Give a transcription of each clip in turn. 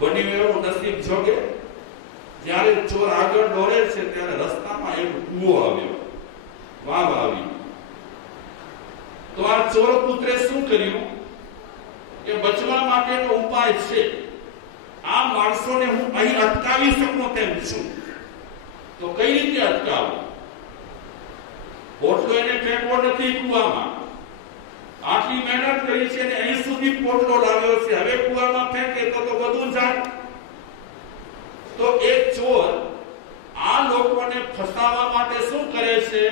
બન્યું એવું નસીબ જોગે જ્યારે ચોર આગળ દોડે છે ત્યારે રસ્તામાં એક કૂવો આવ્યો, વાવ આવી. તો આ ચોર પુત્રે શું કર્યું કે બચવા માટેનો ઉપાય છે, આ માણસોને હું અહીં અટકાવી શકું તેમ છું, તો કઈ રીતે અટકાવું? પોટલો એને ફેંકવો નથી કૂવામાં, આટલી મહેનત કરી છે ને અહીં સુધી પોટલો લાવ્યો છે, હવે કૂવામાં ફેંકે તો બધું જાય. તો એક ચોર આ લોકોને ફસાવવા માટે શું કરે છે?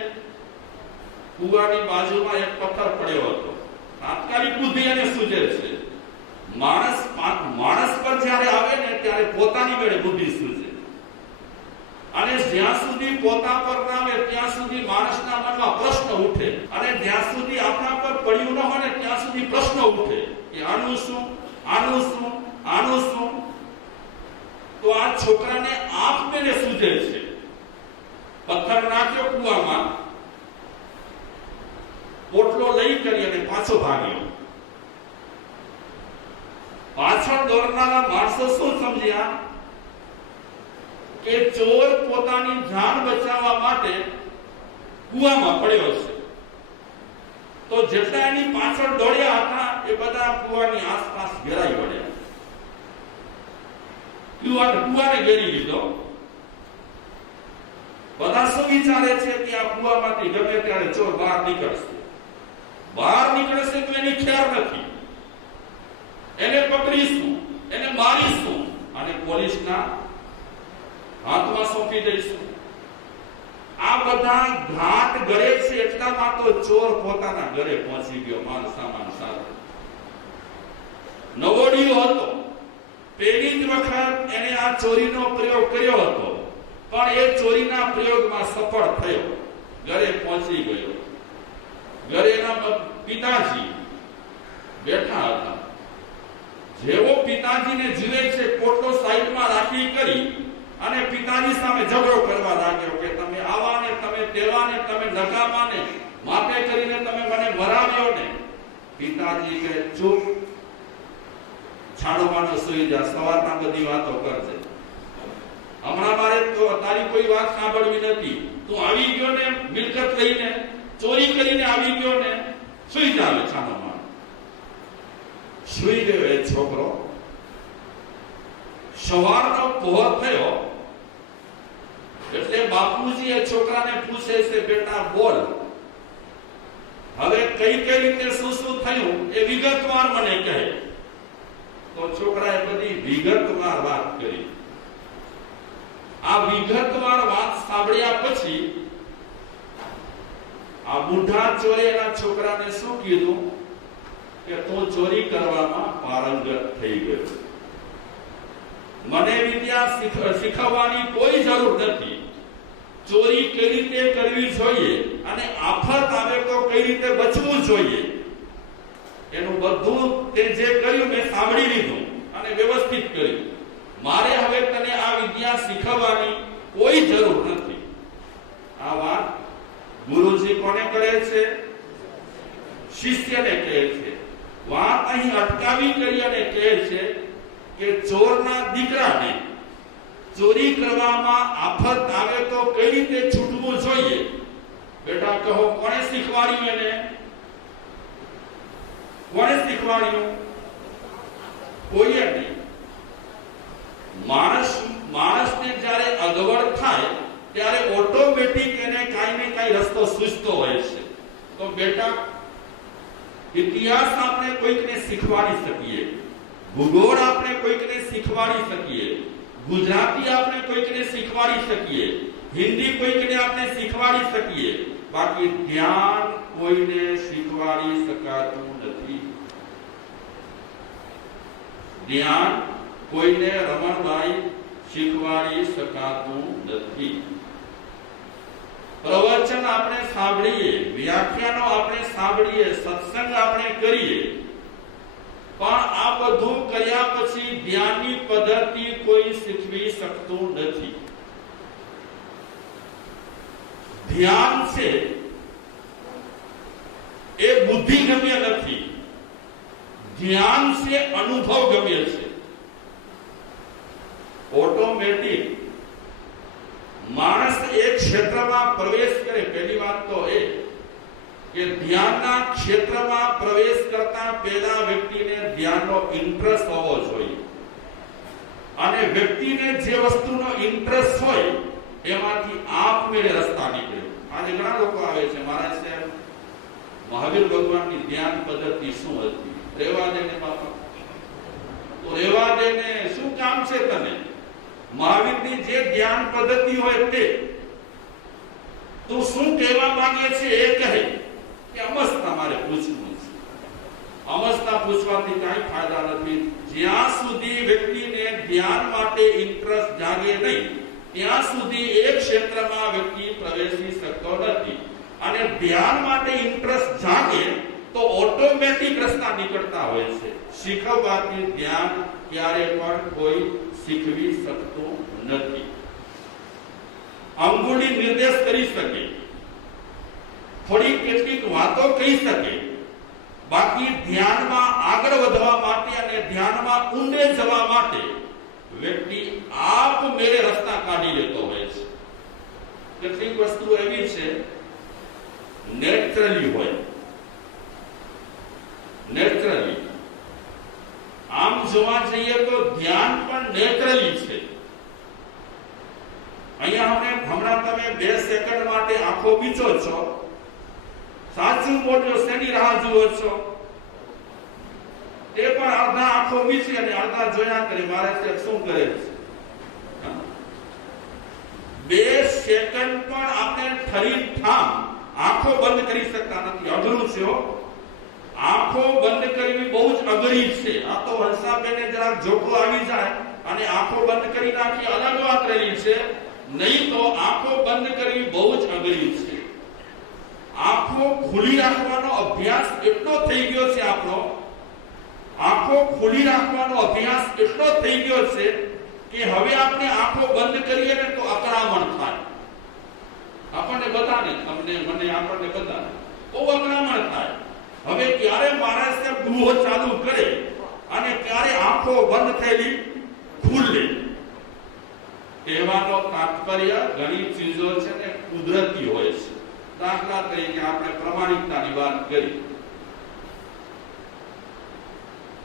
કૂવાની બાજુમાં એક પથ્થર પડ્યો હતો, તાત્કાલિક બુદ્ધિ એને સૂચે છે. માણસ પર જ્યારે આવે ને ત્યારે પોતાની મેળે બુદ્ધિ સૂચે, અને જ્યાં સુધી પોતા પર ના આવે ત્યાં સુધી માણસના મનમાં પ્રશ્ન ઉઠે, અને જ્યાં સુધી આપણા પર પડ્યું ન હોય ને ત્યાં સુધી પ્રશ્ન ઉઠે કે આનું શું, આનું શું, આનું શું. તો આ છોકરાને આપમેળે સૂચે છે. પથ્થર નાખ્યો કૂવામાં, પોટલો લઈ કરી અને પાછો ભાગ્યો. પાછળ દોડનારા માણસો શું સમજ્યા કે ચોર પોતાની જાન બચાવવા માટે કૂવામાં પડ્યો છે. તો જેટલા એની પાછળ દોડ્યા હતા એ બધા કૂવાની આસપાસ ઘેરાઈ પડ્યા, કૂવાને ઘેરી લીધો. બધા શું વિચારે છે કે આ કૂવામાંથી ગમે ત્યારે ચોર બહાર નીકળશે, બહાર નીકળશે તો એની ખ્યાલ નથી, એને પકડીશું, એને મારીશું અને પોલીસના હાથમાં સોંપી દઈશું. આ બધા ઘાટ ઘરે છે એટલામાં તો ચોર પોતાના ઘરે પહોંચી ગયો માલ સામાન સાથે. નવોડિયો હતો, પહેલી જ વખત એને આ ચોરીનો પ્રયોગ કર્યો હતો, પણ એ ચોરીના પ્રયોગમાં સફળ થયો, ઘરે પહોંચી ગયો. ઘરે એના પિતાજી બેઠા હતા. જેવો પિતાજીને જુએ છે, પોટલો સાઈડમાં રાખી કરી અને પિતાજી સામે ઝઘડો કરવા લાગ્યો કે તમે આવા ને તમે તેવા ને તમે નકામા ને માપે કરીને તમે મને મરાવ્યો ને. પિતાજી કહે ચૂપ, છાણો માનો સુઈ જા, સવારના બધી વાતો કરજે, હમણાં મારે તો તારી કોઈ વાત સાંભળવી નથી. તું આવી ગયો ને મિલકત લઈને, ચોરી કરીને આવી ગયો ને, સુઈ જાવે છાનો માનો. સુઈ ગયો એ છોકરો. સવારનો પહોર થયો એટલે બાપુજી એ છોકરાને પૂછે છે, બેટા બોલ, હવે કઈ કઈ રીતે શું શું થયું એ વિગતવાર મને કહે. તો છોકરાએ બધી વિગતવાર વાત કરી. આ વિગતવાર વાત સાંભળ્યા પછી આ બુઢા ચોરે એના છોકરાને શું કીધું કે તું ચોરી કરવામાં પારંગત થઈ ગયો, મને વિદ્યા શીખવવાની કોઈ જરૂર નથી, ચોરી કઈ રીતે કરવી જોઈએ અને આફત આવે તો કઈ રીતે બચવું જોઈએ એનું બધું તે જે કર્યું મેં સાંભળી લીધું અને વ્યવસ્થિત કર્યું. મારે હવે તને આ વિદ્યા શીખવવાની કોઈ જરૂર નથી. આ વાત ગુરુજી કોને કહે છે? શિષ્યને કહે છે. વાત અહીં અટકાવી કરી અને કહે છે કે ચોરના દીકરાને ચોરી કરવામાં આફત આવે તો કઈ રીતે છૂટવું જોઈએ. બેટા કહો, કોણે શીખવાડ્યું એને? કોણે શીખવાડ્યું? કોઈએ નહીં. માણસને જ્યારે અગવડ થાય ત્યારે ઓટોમેટિક એને કાંઈ ને કાંઈ રસ્તો સૂચતો હોય છે. તો બેટા, ઇતિહાસ આપણે કોઈકને શીખવાડી શકીએ, ભૂગોળ આપણે કોઈકને શીખવાડી શકીએ, ગુજરાતી આપણે કોઈકને શીખવાડી શકીએ, હિન્દી કોઈકને આપણે શીખવાડી શકીએ, બાકી ધ્યાન કોઈને શીખવાડી શકાતું નથી. ધ્યાન કોઈને રમણભાઈ શીખવાડી શકાતું નથી. પ્રવચન આપણે સાંભળીએ, વ્યાખ્યાનો આપણે સાંભળીએ, સત્સંગ આપણે કરીએ, પણ આ બધું કર્યા પછી ધ્યાનની પદ્ધતિ કોઈ શીખવી શકતું નથી. ધ્યાન છે એ બુદ્ધિગમ્ય નથી, ધ્યાન છે અનુભવગમ્ય છે. ઓટોમેટિક માણસ એક ક્ષેત્રમાં પ્રવેશ કરે, પહેલી વાત તો એ કે ધ્યાનના ક્ષેત્રમાં પ્રવેશ કરતા પહેલા વ્યક્તિને ધ્યાનનો ઇન્ટરેસ્ટ હોવો જોઈએ, અને વ્યક્તિને જે વસ્તુનો ઇન્ટરેસ્ટ હોય એમાંથી આપમેળે રસ્તા નીકળે. આજે ઘણા લોકો આવે છે, મહારાજ સાહેબ મહાવીર ભગવાનની ધ્યાન પદ્ધતિ શું હતી? રેવા દે ને બાપા, તો રેવા દે ને, શું કામ છે તને? મહાવીરની જે ધ્યાન પદ્ધતિ હોય તે તું શું કહેવા માંગે છે એ કહે કે અમસ્તા મારે પૂછવું છે. અમસ્તા પૂછવાથી કાંઈ ફાયદા નથી. જ્યાં સુધી વ્યક્તિને ધ્યાન માટે ઇન્ટરેસ્ટ જાગે નહીં ત્યાં સુધી એ ક્ષેત્રમાં વ્યક્તિ પ્રવેશી શકતો નથી. અને ધ્યાન માટે ઇન્ટરેસ્ટ જાગે તો ઓટોમેટિક રસ્તા નીકળતા હોય છે. શીખવવાથી ધ્યાન ક્યારે પણ કોઈ શીખવી શકતું નથી. અંગુલી નિર્દેશ કરી શકે, થોડી કેટલીક વાતો કહી શકે, બાકી ધ્યાનમાં આગળ વધવા માટે અને ધ્યાનમાં ઊંડે જવા માટે વ્યક્તિ આપમેળે રસ્તા કાઢી લેતો હોય છે. કેટલીક વસ્તુ એવી છે નેચરલી હોય, નેચરલી. આમ જોવા જઈએ તો ધ્યાન પણ નેચરલી છે. અહીંયા હમણાં તમે 2 સેકન્ડ માટે આંખો બીચો છો, સાચું બોલજો, શેની રાહ જુઓ છો? તે પણ અડધા આંખો બીચી અને અડધા જોયા કરે મારે શું કરે છે. 2 સેકન્ડ પણ આપણે ઠરી ઠામ આંખો બંધ કરી શકતા નથી. અઘરું છે. આંખો બંધ કરવી બહુ જ અઘરી છે. આ તો હંસાબેને જરાક જોકો આવી જાય અને આંખો બંધ કરી નાખી અલગ વાત રહી છે, નહીં તો આંખો બંધ કરવી બહુ જ અઘરી છે. આંખો ખુલ્લી રાખવાનો અભ્યાસ એટલો થઈ ગયો છે આપણો, આંખો ખુલ્લી રાખવાનો અભ્યાસ એટલો થઈ ગયો છે કે હવે આપણે આંખો બંધ કરીએ ને તો અકળામણ થાય. આપણને બધાને, તમને મને, આપણને બધાને બહુ અકળામણ થાય. હવે ક્યારે મહારાજ સાહેબ ગૃહો ચાલુ કરે અને ક્યારે આંખો બંધ થયેલી ખુલ્લે. કહેવાનો તાત્પર્ય ઘણી ચીજો છે ને કુદરતી હોય છે. દાખલા તરીકે આપણે પ્રમાણિકતાની વાત કરી.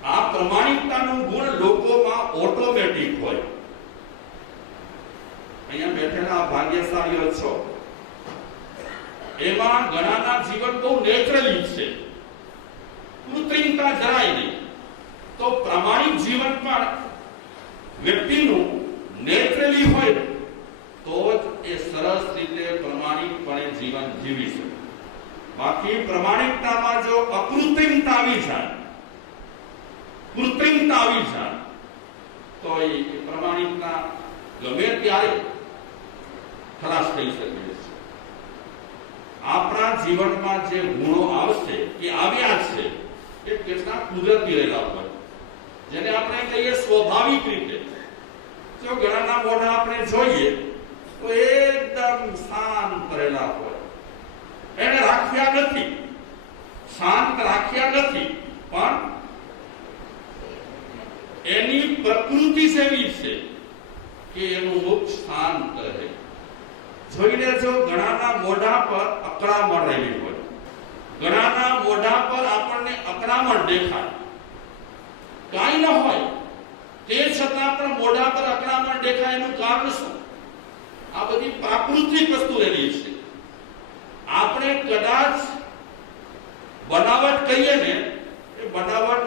આ પ્રમાણિકતાનું ગુણ લોકોમાં ઓટોમેટિક હોય. અહીંયા બેઠેલા ભાગ્યશાળીઓ છો, એમાં ઘણાના જીવન બહુ નેચરલી છે, કૃત્રિમતા જરાય નહીં. તો પ્રમાણિક જીવન પણ વ્યક્તિનું નેચરલી હોય તો જ એ સરસ રીતે પ્રમાણિકપણે જીવન જીવી શકે. બાકી પ્રમાણિકતામાં જો અકૃત્રિમતા આવી જાય, કૃત્રિમતા આવી જાય તો એ પ્રમાણિકતા ગમે ત્યારે ખલાસ થઈ શકે છે. આપણા જીવનમાં જે ગુણો આવશે કે આવ્યા છે એ કેટલા કુદરતી રહેલા હોય, જેને આપણે કહીએ સ્વાભાવિક રીતે. જો ઘણાના મોઢા આપણે જોઈએ તો એકદમ શાંત રહેલા હોય, એને રાખ્યા નથી, શાંત રાખ્યા નથી, પણ એની પ્રકૃતિ જેવી છે કે એનું મુખ શાંત રહે. જોઈને જો ઘણાના મોઢા પર અકળામણ રહેલી હોય, ઘણાના મોઢા પર આપણને અકળામણ દેખાય, કાંઈ ન હોય તે છતાં પણ મોઢા પર અકળામણ દેખાય. એનું કારણ શું? આ બધી પ્રાકૃતિક વસ્તુ રહેલી છે. આપણે કદાચ બનાવટ કહીએ ને, એ બનાવટ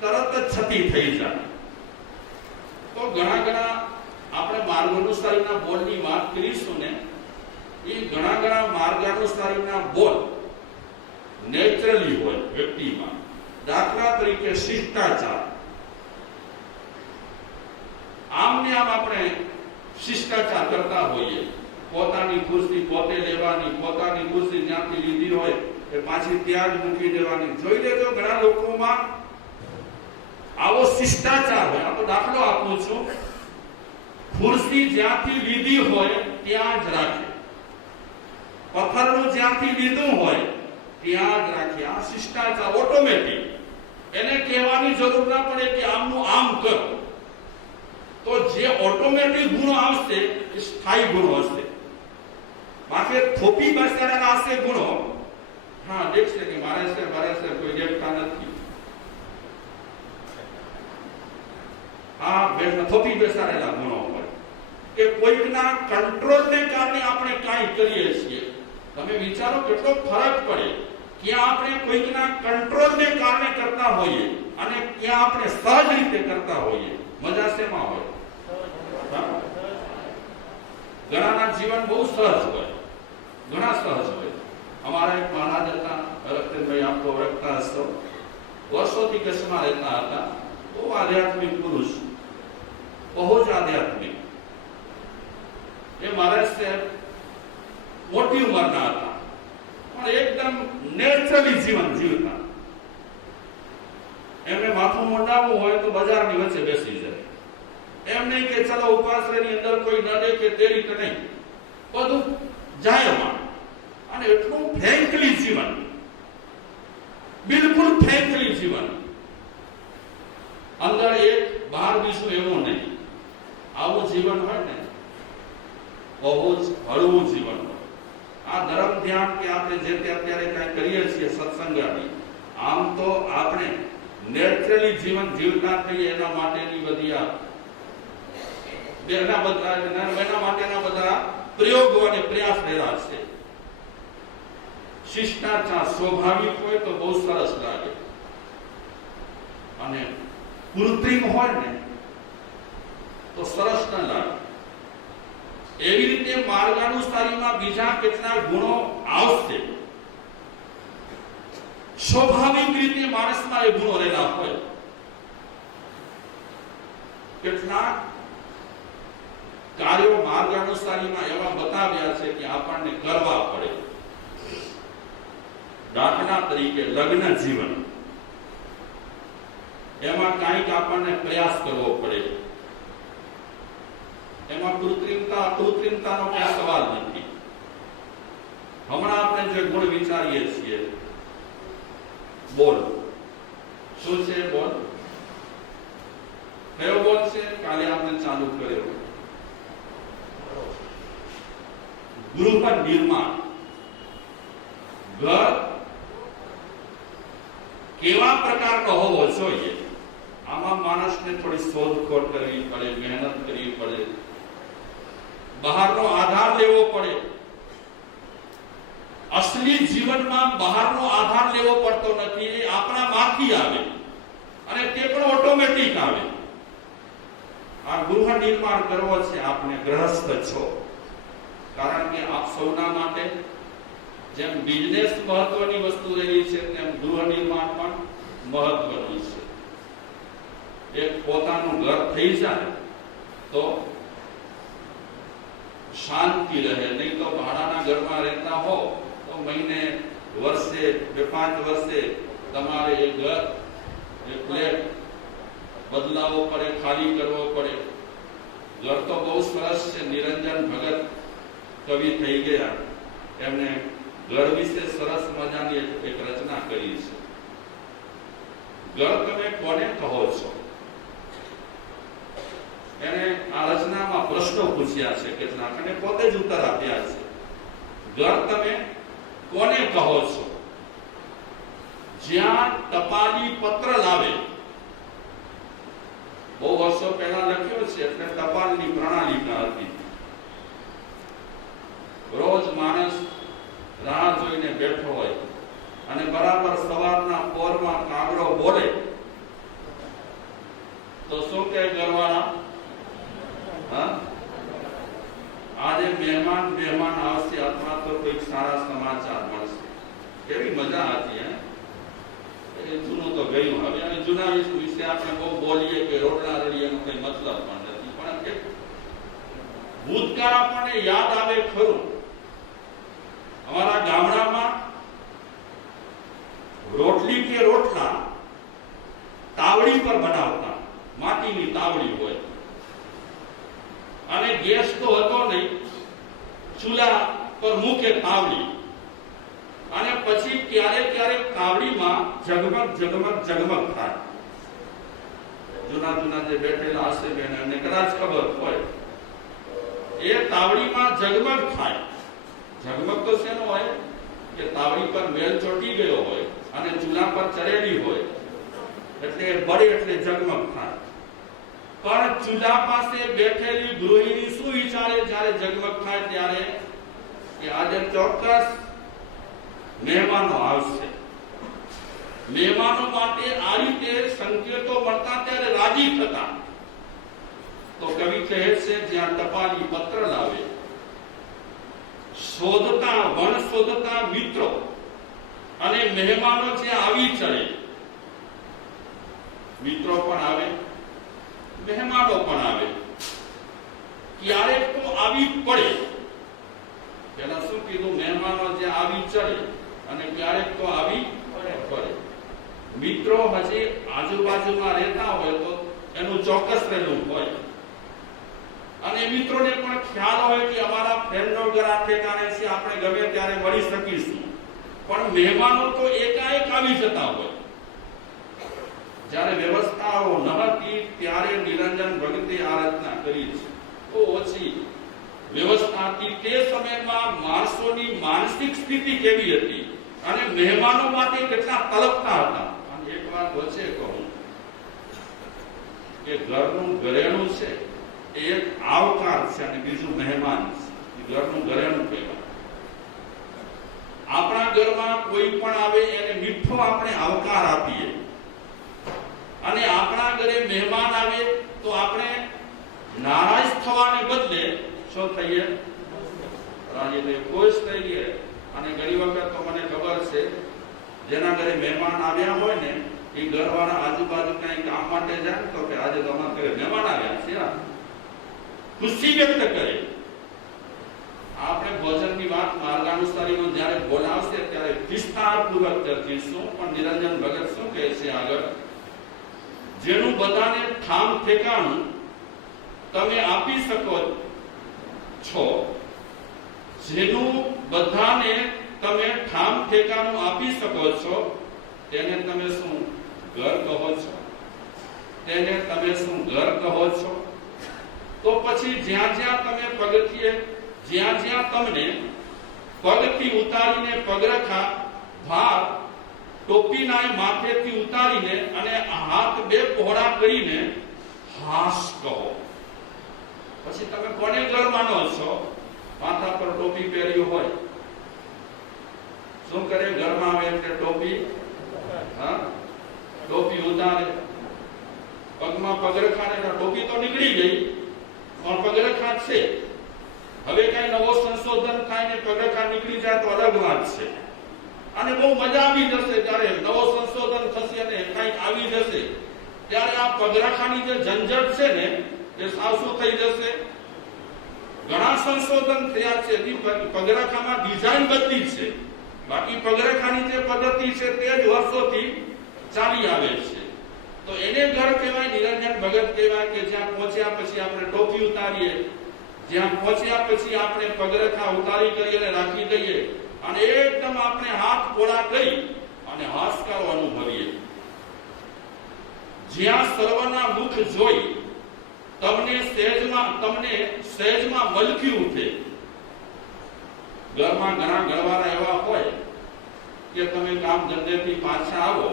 તરત જ છતી થઈ જાય. તો ઘણા આપણે માર્ગાનુસારીના બોલની વાત કરીશું ને, એ ઘણા માર્ગાનુસારીના બોલ નેચરલી હોય વ્યક્તિમાં. દાખલા તરીકે શિષ્ટાચાર. આમને આમ આપણે શિષ્ટાચાર કરતા હોઈએ. પોતાની ખુરશી પોતે લેવાની, પોતાની ખુરશી જ્યાંથી લીધી હોય એ પાછી ત્યાં જ મૂકી દેવાની. જોઈ લેજો ઘણા લોકોમાં આવો શિષ્ટાચાર હોય. આ તો દાખલો આપું છું. ખુરશી જ્યાંથી લીધી હોય ત્યાં જ રાખે, પથ્થરનું જ્યાંથી લીધું હોય ત્યાં જ રાખે. આ શિષ્ટાચાર ઓટોમેટિક. એને કહેવાની જરૂર ના પડે કે આમનું આમ કરો. તો તો જે ઓટોમેટિક ગુણો આવશે એ સ્થાયી ગુણો હશે. બાકી થોપી બેસાડેલા હશે ગુણો, હા દેખશે કે મારે છે કોઈ દેખતા નથી. આ થોપી બેસાડેલા ગુણો હોય કે કોઈકના કંટ્રોલને કારણે આપણે કાંઈ કરીએ છીએ. તમે વિચારો કેટલો ફરક પડે ક્યાં આપણે કોઈકના કંટ્રોલને કારણે કરતા હોઈએ અને ક્યાં આપણે સહજ રીતે કરતા હોઈએ. મજા શેમાં હોય? ઘણાના જીવન બહુ સહજ હોય, ઘણા સહજ હોય. અમારા એક મહારાજ હતા, રક્તભાઈ આપ તો ઓળખતા હશો, વર્ષોથી કચ્છમાં રહેતા હતા. બહુ આધ્યાત્મિક પુરુષ, બહુ જ આધ્યાત્મિક. એ મહારાજ સાહેબ મોટી ઉંમરના હતા પણ એકદમ નેચરલી જીવન જીવતા. એમને માથું મોંડાવવું હોય તો બજારની વચ્ચે બેસી જાય. એમ નહીં કે ચલો ઉપાશ્રયની અંદર કોઈ ન દેખે તે રીતે નહીં, બધું જાહેરમાં. અને એટલું ફ્રેન્કલી જીવન, બિલકુલ ફ્રેન્કલી જીવન. અંદર એક બહાર બીજું એવું નહીં. આવું જીવન હોય ને બહુ જ હળવું જીવન હોય. આ ધર્મ ધ્યાન કે આપણે જે તે અત્યારે કઈ કરીએ છીએ સત્સંગની, આમ તો આપણે નેચરલી જીવન જીવતા થઈએ એના માટેની બધી એના માટેના બધા પ્રયોગો અને પ્રયાસ રહ્યા છે. શિષ્ટાચાર સ્વાભાવિક હોય તો બહુ સરસ લાગે અને કૃત્રિમ હોય ને તો સરસ ન લાગે. એવી રીતે માર્ગાનુસારીમાં બીજા કેટલા ગુણો આવશે. સ્વાભાવિક રીતે માણસમાં એ ગુણો રહેલા હોય. કેટલાક કાર્યો માર્ગાનુસારીમાં એવા બતાવ્યા છે કે આપણને કરવા પડે. દાખલા તરીકે લગ્ન જીવન, એમાં કાંઈક આપણને પ્રયાસ કરવો પડે. એમાં કૃત્રિમતાનો કોઈ સવાલ નથી. હમણાં આપણે જે ગુણ વિચારીએ છીએ, બોલ શું છે? બોલ કયો બોલ છે? કાલે આપણે ચાલુ કર્યો ગૃહ નિર્માણ. ઘર કેવા પ્રકારનો હોવો જોઈએ? આમાં માણસને થોડી શોધખોળ કરવી પડે, મહેનત કરવી પડે, બહારનો આધાર લેવો પડે. અસલી જીવનમાં બહારનો આધાર લેવો પડતો નથી, એ આપણામાંથી આવે અને તે પણ ઓટોમેટિક આવે. આ ગૃહ નિર્માણ કરવો છે, આપને ગ્રહસ્થ છો, કારણ કે આપ સૌના માટે જેમ બિઝનેસ મહત્વની વસ્તુ રહી છે તેમ ગૃહ નિર્માણ પણ મહત્વનું છે. એક પોતાનું ઘર થઈ જાય તો શાંતિ રહે. નહીં તો ભાડાના ઘરમાં રહેતા હો તો મહિને, વર્ષે, 2-5 વર્ષે તમારે એ ઘર, એ ફ્લેટ બદલાવવો પડે, ખાલી કરવો પડે. ઘર તો બહુ સરસ છે. નિરંજન ભગત કવિ થઈ ગયા, એમને ઘર વિશે સરસ મજાની એક રચના કરી છે. ઘર તમે કોને કહો છો? એને આ રચનામાં પ્રશ્નો પૂછ્યા છે કેટલાક, અને પોતે જ ઉત્તર આપ્યા છે. ઘર તમે કોને કહો છો? જ્યાં ટપાલી પત્ર લાવે. બહુ વર્ષો પહેલા લખ્યો છે, એટલે ટપાલની પ્રણાલિકા હતી. રોજ માણસ રાહ જોઈને બેઠો હોય અને બરાબર સવારના પોરમાં કાગડો બોલે તો શું કહે ઘરવાળા? આજે મહેમાન આવશે અથવા તો કોઈક સારા સમાચાર મળશે. કેવી મજા હતી. એ જૂનું તો ગયું. હવે અને જૂના વિશે આપણે બહુ બોલીએ કે રોટલા રડીએ એનો કઈ મતલબ પણ નથી, પણ ભૂતકાળ આપણને યાદ આવે ખરું. અમારા ગામડામાં રોટલી કે રોટલા તાવડી પર બનાવતા. માટીની તાવડી હોય અને ગેસ તો હતો નહીં, ચૂલા પર મૂકે તાવડી, અને પછી ક્યારેક તાવડીમાં ઝગમગ થાય. જૂના જૂના જે બેઠેલા હશે એને કદાચ ખબર હોય, એ તાવડીમાં ઝગમગ થાય. ઝગમગ તો શેનો હોય કે તાવડી પર મેલ ચોટી ગયો હોય અને ચૂલા પર ચડેલી હોય એટલે બળે એટલે ઝગમગ થાય. પણ ચૂલા પાસે બેઠેલી ગૃહિણી શું વિચારે જ્યારે ઝગમગ થાય ત્યારે કે આજે ચોક્કસ મહેમાનો આવશે. મહેમાનો માટે આ રીતે સંકેતો મળતા ત્યારે રાજી થતા. તો કવિ કહે છે જ્યાં ટપાલી પત્ર લાવે, શોધતા વણ શોધતા મિત્રો અને મહેમાનો જ્યાં આવી ચડે. મિત્રો પણ આવે, મહેમાનો પણ આવે, ક્યારેક તો આવી પડે. પેલા શું કીધું? મહેમાનો જ્યાં આવી ચડે અને ક્યારેક તો આવી પડે. મિત્રો હજી આજુબાજુમાં રહેતા હોય તો એનું ચોક્કસ રહેલું હોય, અને મિત્રોને પણ ખ્યાલ હોય કે અમારા ફ્રેન્ડનો ઘર આ ઠેકાણે છે, આપણે ગમે ત્યારે મળી શકીશું. પણ મહેમાનો તો એકાએક આવી જતા હોય. જ્યારે વ્યવસ્થાઓ ન હતી ત્યારે નિરંજન ભગતે આ રચના કરી છે. તો ઓછી વ્યવસ્થા હતી તે સમયમાં માણસોની માનસિક સ્થિતિ કેવી હતી અને મહેમાનો માટે કેટલા તલપતા હતા. અને એક વાત વચ્ચે કહું કે ઘરનું ઘરેણું છે એ એક આવકાર છે અને બીજું મહેમાન છે. ઘરનું ઘરેણું કહેવાય. આપણા ઘરમાં કોઈ પણ આવે એને મીઠો આપણે આવકાર આપીએ, અને આપણા ઘરે મહેમાન આવે તો આપણે નારાજ થવાને બદલે શું થઈએ? રાજી થઈ, ખુશ થઈએ. અને ઘણી વખત તો મને ખબર છે જેના ઘરે મહેમાન આવ્યા હોય ને એ ઘરવાળા આજુબાજુ કઈ કામ માટે જાય તો કે આજે તો અમારા ઘરે મહેમાન આવ્યા છે, ખુશી વ્યક્ત કરે. આપણે ભોજનની વાત માર્ગાનુસારીમાં જ્યારે બોલાવશે ત્યારે વિસ્તારપૂર્વક ચર્ચીશું. પણ નિરંજન ભગત શું કહે છે આગળ? જેનું બધાને ઠામ ઠેકાણું તમે આપી શકો છો, જેનું બધાને તમે ઠામ ઠેકાણું આપી શકો છો, તેને તમે શું ઘર કહો છો? તેને તમે શું ઘર કહો છો? તો પછી જ્યાં જ્યાં તમે પગથિયે, જ્યાં જ્યાં તમને પગથી ઉતારીને પગરખા ભાર ટોપીના માથેથી ઉતારીને અને હાથ બે પહોળા કરીને હાશ કહો. પછી તમે કોને ઘર માનો છો? માથા પર ટોપી પહેરી હોય, શું કરે? ઘરમાં આવે એટલે ટોપી, ટોપી ઉતારે, પગમાં પગરખા ને ટોપી તો નીકળી ગઈ પણ પગરખા છે. હવે કઈ નવો સંશોધન થાય ને પગરખા નીકળી જાય તો અલગ વાત છે, અને બહુ મજા આવી જશે. ત્યારે નવો સંશોધન થશે અને કઈક આવી જશે ત્યારે આ પગરખાની જે ઝંઝટ છે ને એ સાવ શું થઈ જશે? ઘણા સંશોધન થયા છે, પગરખામાં ડિઝાઇન બદલી છે, બાકી પગરખાની જે પદ્ધતિ છે તે જ વર્ષોથી ચાલી આવે છે. તો એને ઘર કહેવાય, નિરંજન ભગત કહેવાય કે જ્યાં પહોંચ્યા પછી આપણે ટોપી ઉતારીએ, જ્યાં પહોંચ્યા પછી આપણે પગરખા ઉતારી કરી અને રાખી દઈએ અને એકદમ આપણે હાથ પોળા કરી અને હાશકારો અનુભવીએ. જ્યાં સર્વના મુખ જોઈ તમને સહેજમાં મલકી ઉઠે. ઘરમાં ઘણા ઘરવાળા એવા હોય કે તમે કામ ધંધેથી પાછા આવો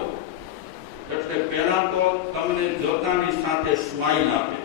એટલે પહેલા તો તમને જોતાની સાથે સ્માઈલ આપે.